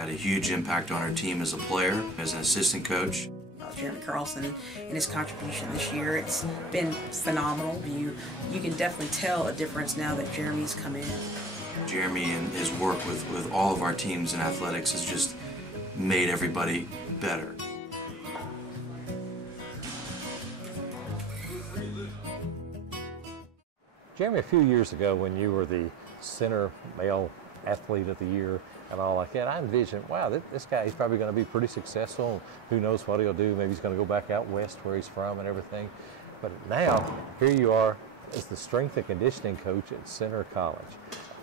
had a huge impact on our team as a player, as an assistant coach. Jeremy Carlson and his contribution this year, it's been phenomenal. You can definitely tell a difference now that Jeremy's come in. Jeremy and his work with all of our teams in athletics has just made everybody better. Jeremy, a few years ago when you were the center male athlete of the year and all like that, I envisioned, wow, this guy is probably going to be pretty successful. Who knows what he'll do? Maybe he's going to go back out west where he's from and everything. But now, here you are as the strength and conditioning coach at Center College.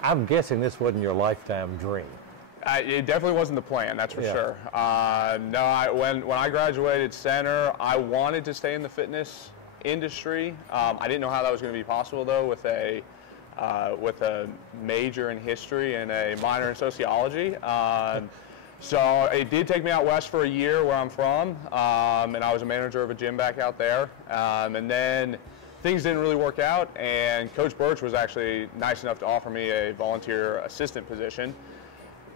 I'm guessing this wasn't your lifetime dream. It definitely wasn't the plan, that's for sure. No, when I graduated Center, I wanted to stay in the fitness industry. I didn't know how that was going to be possible, though, with a major in history and a minor in sociology. So it did take me out west for a year where I'm from, and I was a manager of a gym back out there. And then things didn't really work out, and Coach Birch was actually nice enough to offer me a volunteer assistant position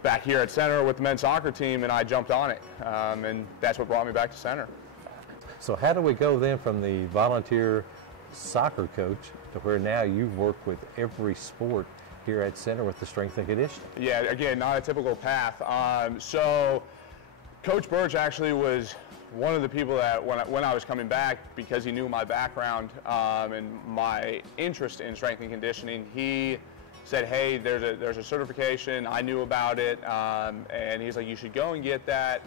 back here at Center with the men's soccer team, and I jumped on it. And that's what brought me back to Center. So how do we go then from the volunteer soccer coach to where now you work with every sport here at Center with the strength and conditioning? Yeah, again, not a typical path. So Coach Birch actually was one of the people that when I was coming back, because he knew my background and my interest in strength and conditioning, he said, hey, there's a certification. I knew about it, and he's like, you should go and get that.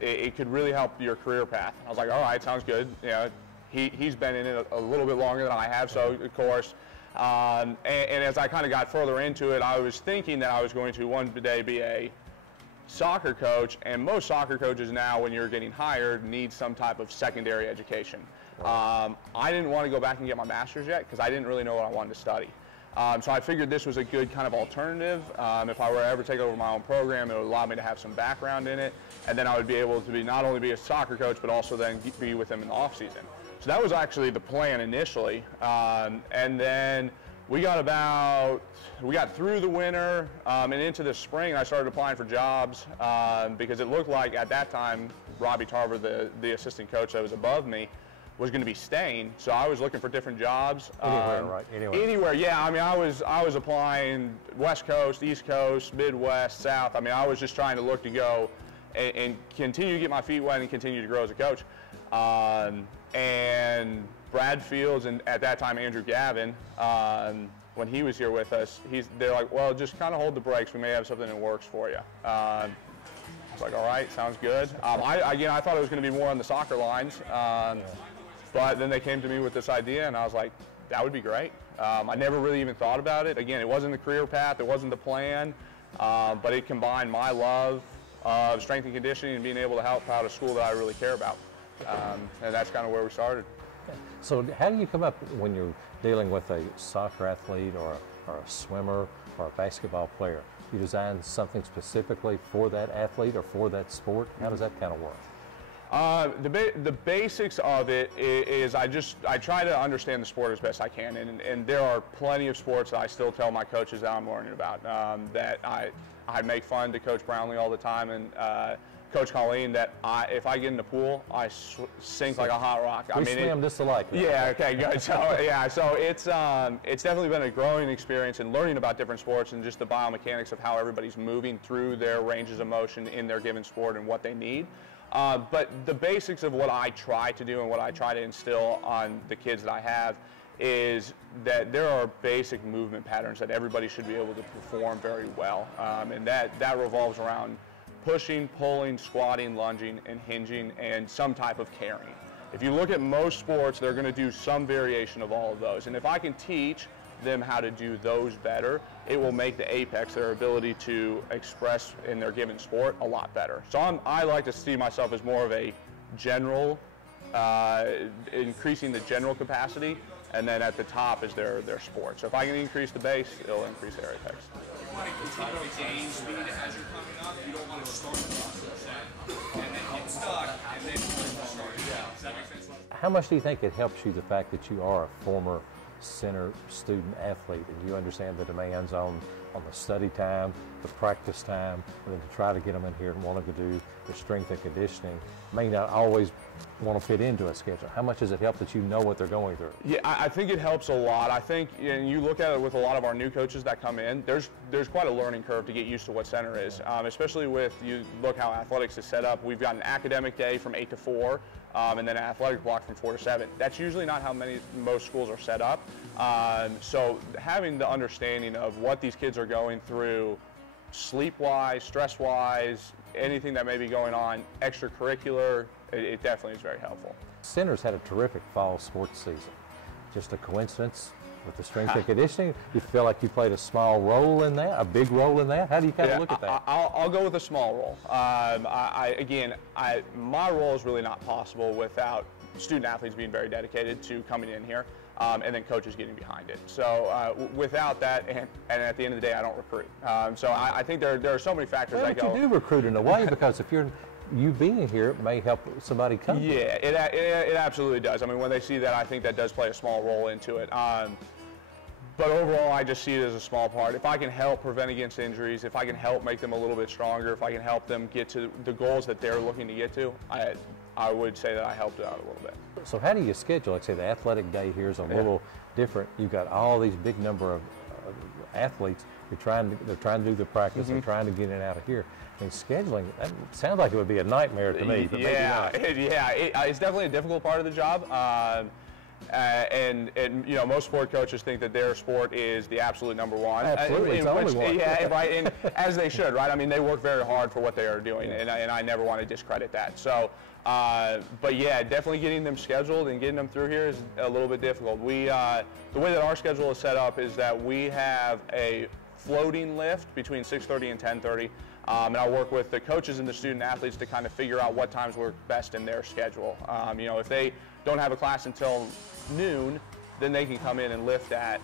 It could really help your career path. I was like, all right, sounds good. You know, he's been in it a little bit longer than I have, so of course. And as I kind of got further into it, I was thinking that I was going to one day be a soccer coach, and most soccer coaches now, when you're getting hired, need some type of secondary education. I didn't want to go back and get my master's yet because I didn't really know what I wanted to study. So I figured this was a good kind of alternative. If I were to ever take over my own program, it would allow me to have some background in it, and then I would be able to not only be a soccer coach, but also then be with them in the off season. So that was actually the plan initially, and then we got through the winter and into the spring. I started applying for jobs because it looked like at that time Robbie Tarver, the assistant coach that was above me, was going to be staying. So I was looking for different jobs. Anywhere, right? Anywhere, yeah. I mean, I was applying West Coast, East Coast, Midwest, South. I mean, I was just trying to look to go and continue to get my feet wet and continue to grow as a coach. And Brad Fields and at that time Andrew Gavin, when he was here with us, they're like, well, just kind of hold the brakes. We may have something that works for you. I was like, all right, sounds good. I thought it was going to be more on the soccer lines, but then they came to me with this idea, and I was like, that would be great. I never really even thought about it. Again, it wasn't the career path, it wasn't the plan, but it combined my love of strength and conditioning and being able to help out a school that I really care about. And that's kind of where we started. So how do you come up when you're dealing with a soccer athlete or a swimmer or a basketball player? You design something specifically for that athlete or for that sport? How does that kind of work? The basics of it is I try to understand the sport as best I can, and there are plenty of sports that I still tell my coaches that I'm learning about, that I make fun to Coach Brownlee all the time, and Coach Colleen, that if I get in the pool, I sink like a hot rock. We swim just alike. Yeah, okay, good. So yeah, so it's definitely been a growing experience in learning about different sports and just the biomechanics of how everybody's moving through their ranges of motion in their given sport and what they need. But the basics of what I try to do and what I try to instill on the kids that I have is that there are basic movement patterns that everybody should be able to perform very well, and that revolves around pushing, pulling, squatting, lunging, and hinging, and some type of carrying. If you look at most sports, they're going to do some variation of all of those. And if I can teach them how to do those better, it will make the apex, their ability to express in their given sport, a lot better. So I like to see myself as more of a general, increasing the general capacity, and then at the top is their sport. So if I can increase the base, it'll increase their apex. You want to continue to gain speed as you're coming up. You don't want to start the process and then get stuck and then start again. Does that make sense? How much do you think it helps you, the fact that you are a former center student athlete, and you understand the demands on the study time, the practice time, and then to try to get them in here and want to do the strength and conditioning may not always want to fit into a schedule. How much does it help that you know what they're going through? Yeah, I think it helps a lot. I think, and you look at it with a lot of our new coaches that come in, there's quite a learning curve to get used to what center is, especially with, you look how athletics is set up. We've got an academic day from 8 to 4, and then an athletic block from 4 to 7. That's usually not how most schools are set up. So having the understanding of what these kids are going through, sleep-wise, stress-wise, anything that may be going on, extracurricular, it definitely is very helpful. Center's had a terrific fall sports season. Just a coincidence with the strength and conditioning? You feel like you played a small role in that, a big role in that? How do you kind of look at that? I'll go with a small role. My role is really not possible without student athletes being very dedicated to coming in here, and then coaches getting behind it. So without that, and at the end of the day, I don't recruit. So I think there are so many factors that go. But you do recruit in a way, because if you being here, it may help somebody come. Yeah, it absolutely does. I mean, when they see that, I think that does play a small role into it. But overall, I just see it as a small part. If I can help prevent against injuries, if I can help make them a little bit stronger, if I can help them get to the goals that they're looking to get to, I would say that I helped out a little bit. So how do you schedule? Like, say the athletic day here is a little different. You've got all these big number of athletes. They're trying to do the practice. They're trying to get in and out of here. I mean, scheduling, that sounds like it would be a nightmare to me, but maybe not. It's definitely a difficult part of the job. And you know, most sport coaches think that their sport is the absolute number one. Absolutely, it's the only one. Yeah, right, and as they should, right? I mean, they work very hard for what they are doing, and I never want to discredit that. So, but yeah, definitely getting them scheduled and getting them through here is a little bit difficult. The way that our schedule is set up is that we have a floating lift between 6:30 and 10:30. And I work with the coaches and the student athletes to kind of figure out what times work best in their schedule. You know, if they don't have a class until noon, then they can come in and lift at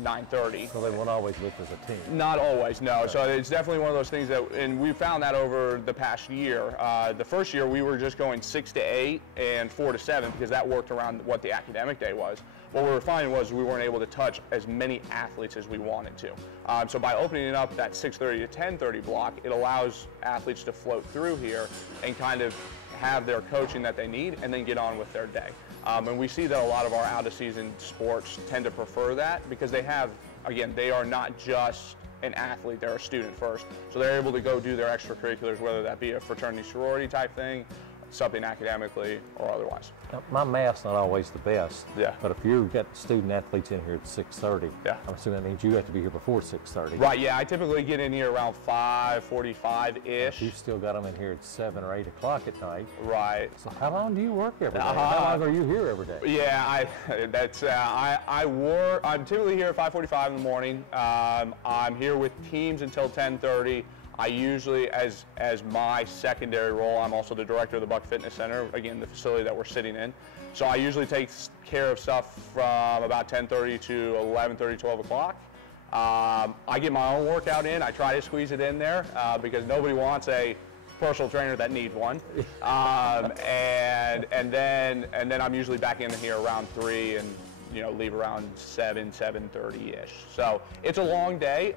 9:30. So they won't always lift as a team? Not always, no. So it's definitely one of those things that, and we found that over the past year. The first year we were just going 6 to 8 and 4 to 7 because that worked around what the academic day was. What we were finding was we weren't able to touch as many athletes as we wanted to. So by opening it up that 6:30 to 10:30 block, it allows athletes to float through here and kind of have their coaching that they need and then get on with their day. And we see that a lot of our out-of-season sports tend to prefer that because they have, again, they are not just an athlete, they're a student first. So they're able to go do their extracurriculars, whether that be a fraternity sorority type thing, something academically or otherwise. Now, my math's not always the best. Yeah. But if you've got student athletes in here at 6:30, yeah, I'm assuming that means you have to be here before 6:30. Right. Yeah. I typically get in here around 5:45-ish. You've still got them in here at 7 or 8 o'clock at night. Right. So how long do you work every day? How long are you here every day? Yeah. I'm typically here at 5:45 in the morning. I'm here with teams until 10:30. I usually, as my secondary role, I'm also the director of the Buck Fitness Center, again, the facility that we're sitting in. So I usually take care of stuff from about 10:30 to 11:30, 12 o'clock. I get my own workout in. I try to squeeze it in there because nobody wants a personal trainer that needs one. And then I'm usually back in here around 3 and, you know, leave around 7:30-ish. So it's a long day.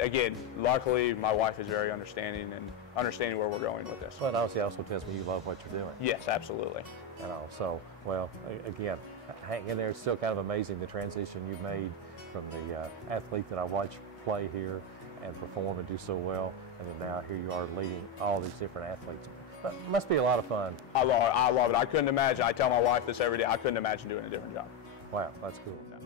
Again, luckily, my wife is very understanding and understanding where we're going with this. But obviously also tells me you love what you're doing. Yes, absolutely. And also, well, again, hang in there. It's still kind of amazing the transition you've made from the athlete that I watch play here and perform and do so well, and then now here you are leading all these different athletes. But it must be a lot of fun. I love it. I couldn't imagine. I tell my wife this every day. I couldn't imagine doing a different job. Wow, that's cool. Yeah.